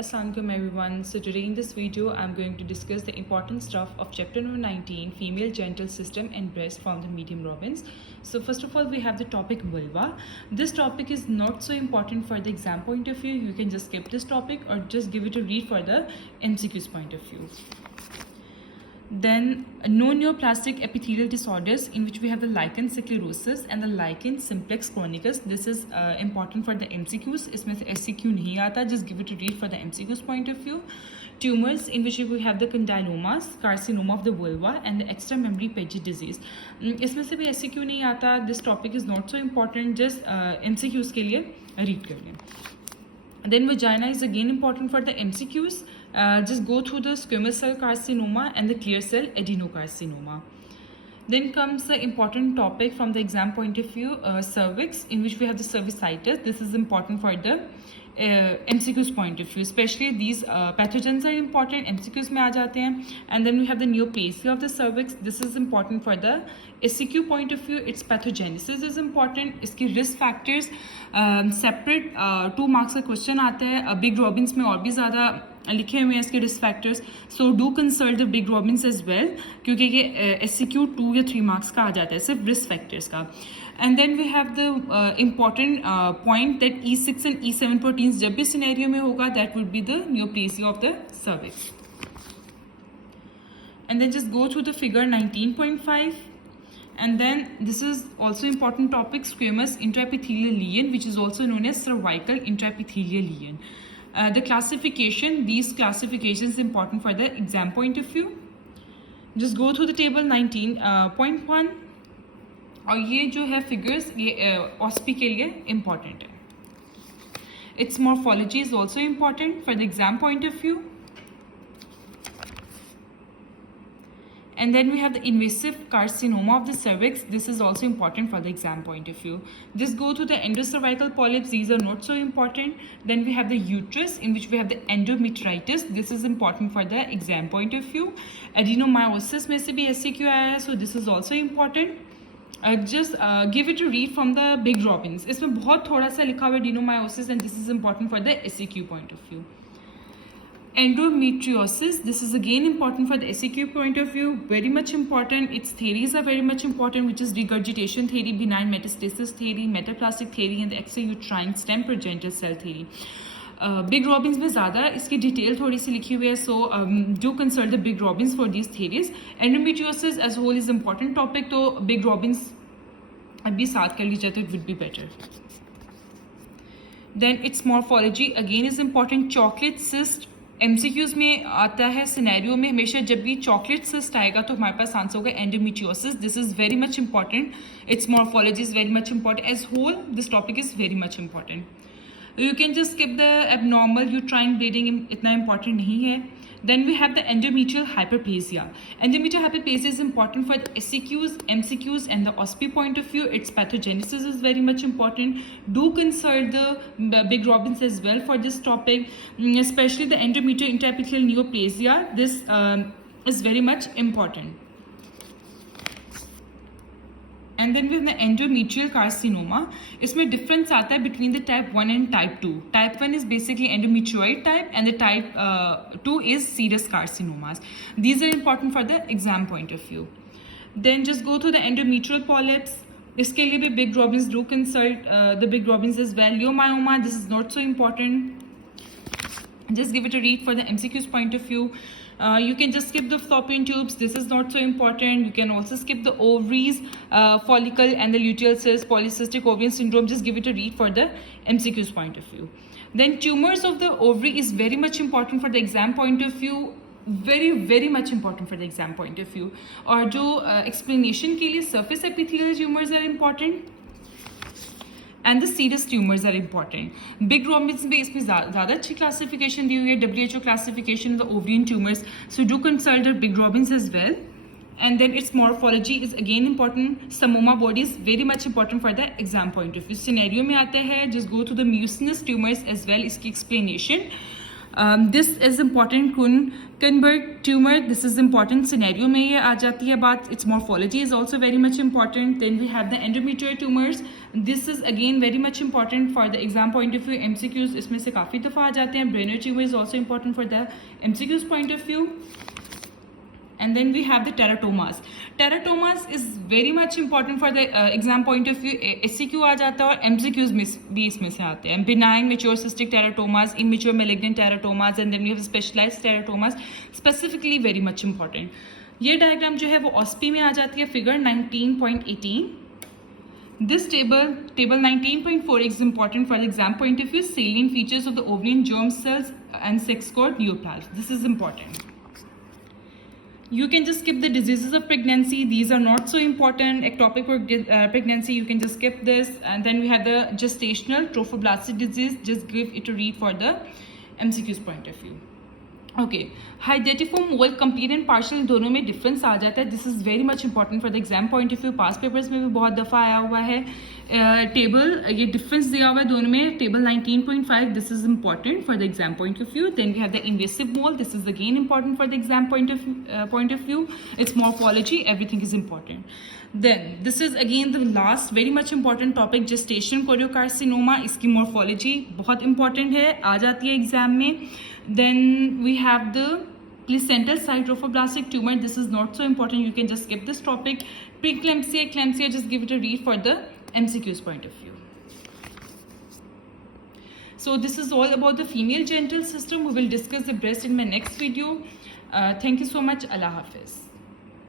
Assalamualaikum everyone. So today in this video I'm going to discuss the important stuff of chapter number 19, female genital system and breast from the medium Robbins. So first of all we have the topic vulva. This topic is not so important for the exam point of view. You can just skip this topic or just give it a read for the MCQs point of view. Then non-neoplastic epithelial disorders, in which we have the lichen sclerosis and the lichen simplex chronicus. This is important for the MCQs. इसमें से SCQ नहीं आता. Just give it a read for the MCQs point of view. Tumors, in which we have the condylomas, carcinoma of the vulva and the extramammary Paget disease. इसमें से भी SCQ नहीं आता. This topic is not so important. Just MCQs के लिए read कर लें. Then vagina is again important for the MCQs. Just go through the squamous cell carcinoma and the clear cell adenocarcinoma. Then comes the important topic from the exam point of view, cervix, in which we have the cervicitis. This is important for the MCQs point of view. Especially these pathogens are important. MCQs में आ जाते हैं. And then we have the neoplasia of the cervix. This is important for the SCQ point of view. Its pathogenesis is important. इसकी risk factors separate 2 marks का question आता है. Big Robbins में और भी ज़्यादा लिखे हुए हैं इसके risk factors. So do consult the big Robbins as well, क्योंकि ये SCQ 2 या 3 मार्क्स का आ जाता है सिर्फ रिस्क फैक्टर्स का. And then we have the important point that E6 and E7 proteins जब भी सिनेरियो में होगा that would be the neoplasia of the cervix. And then just go through the figure 19.5. And then this is also important topic, squamous intraepithelial lesion, which is also known as cervical intraepithelial lesion. The classification, these classifications important for the exam point of view. Just go through the table 19.1. और ये जो है figures ये OSPI के लिए important है. Its morphology is also important for the exam point of view. And then we have the invasive carcinoma of the cervix. This is also important for the exam point of view. Just go to the endocervical polyps. These are not so important. Then we have the uterus, in which we have the endometritis. This is important for the exam point of view. Adenomyosis में से भी SCQ आया है, so this is also important. Just give it a read from the big Robbins. इसमें बहुत थोड़ा सा लिखा हुआ है adenomyosis, and this is important for the SCQ point of view. Endometriosis, this is again important for the SCQ point of view, very much important. Its theories are very much important, which is regurgitation theory, benign metastasis theory, metaplastic theory, and the extrauterine stem progenital cell theory. Big Robbins में ज़्यादा इसकी detail थोड़ी सी लिखी हुई है, so do consult the Big Robbins for these theories. Endometriosis as a whole is important topic, तो Big Robbins अभी साथ कर लीजिए तो it would be better. Then its morphology again is important. Chocolate cyst MCQs में आता है. Scenario में हमेशा जब भी चॉकलेट सिस्ट आएगा तो हमारे पास आंसर होगा endometriosis. This is very much important. Its morphology is very much important. As whole this topic is very much important. You can just skip the abnormal uterine bleeding, इतना important नहीं है. Then we have the endometrial hyperplasia. Endometrial hyperplasia is important for the SCQs, MCQs, and the OSPI point of view. Its pathogenesis is very much important. Do consult the Big Robbins as well for this topic, especially the endometrial intraepithelial neoplasia. This is very much important. And then we have the endometrial carcinoma. इसमें difference आता है between the type 1 and type 2. Type 1 is basically endometrioid type, and the type 2 is serous carcinomas. These are important for the exam point of view. Then just go through the endometrial polyps. इसके लिए भी Big Robbins, do consult the Big Robbins as well. Leiomyoma, this is not so important. Just give it a read for the MCQs point of view. You can just skip the fallopian tubes. This is not so important. You can also skip the ovaries, follicle, and the luteal cells, polycystic ovarian syndrome. Just give it a read for the MCQs point of view. Then tumors of the ovary is very much important for the exam point of view. Very, very much important for the exam point of view. और जो explanation के लिए surface epithelial tumors are important. And the serous tumors are important. Big Robbins में इसमें ज़्यादा अच्छी classification दी हुई है, WHO classification of the ovarian tumors. So do consult the Big Robbins as well. And then its morphology is again important. Samoma body is very much important for the exam point of view. Scenario में आते हैं, just go to the mucinous tumors as well. इसकी explanation. This is important. Kuhnberg tumor, this is important. Scenario में ये आ जाती है बात. Its morphology is also very much important. Then we have the endometrial tumors. This is again very much important for the exam point of view. MCQs इसमें से काफ़ी दफ़ा आ जाते हैं. Brainer tumor is also important for the MCQs point of view. And then we have the teratomas. Teratomas is very much important for the exam point of view. SCQ आ जाता है और MCQs भी इसमें से आते हैं. Benign mature cystic teratomas, immature malignant teratomas, and then we have specialized teratomas. Specifically very much important. ये diagram जो है वो OSPI में आ जाती है. Figure 19.18. This table 19.4 is important for the exam point of view. Salient features of the ovarian germ cells and sex cord neoplasm. This is important. You can just skip the diseases of pregnancy. These are not so important. Ectopic pregnancy, you can just skip this. And then we have the gestational trophoblastic disease. Just give it a read for the MCQ's point of view. Okay, hydatiform mole complete and partial दोनों में difference आ जाता है. This is very much important for the exam point of view. Past papers में भी बहुत दफ़ा आया हुआ है. Table ये difference दिया हुआ है दोनों में. Table 19.5, this is important for the exam point of view. Then we have the invasive mole. This is again important for the exam point of view. Its morphology, everything is important. Then this is again the last very much important topic, gestation choriocarcinoma. इसकी morphology बहुत important है, आ जाती है exam में. Then we have the placental site trophoblastic tumor. This is not so important. You can just skip this topic. Preeclampsia, eclampsia, just give it a read for the MCQ's point of view. So this is all about the female genital system. We will discuss the breast in my next video. Thank you so much. Allah Hafiz.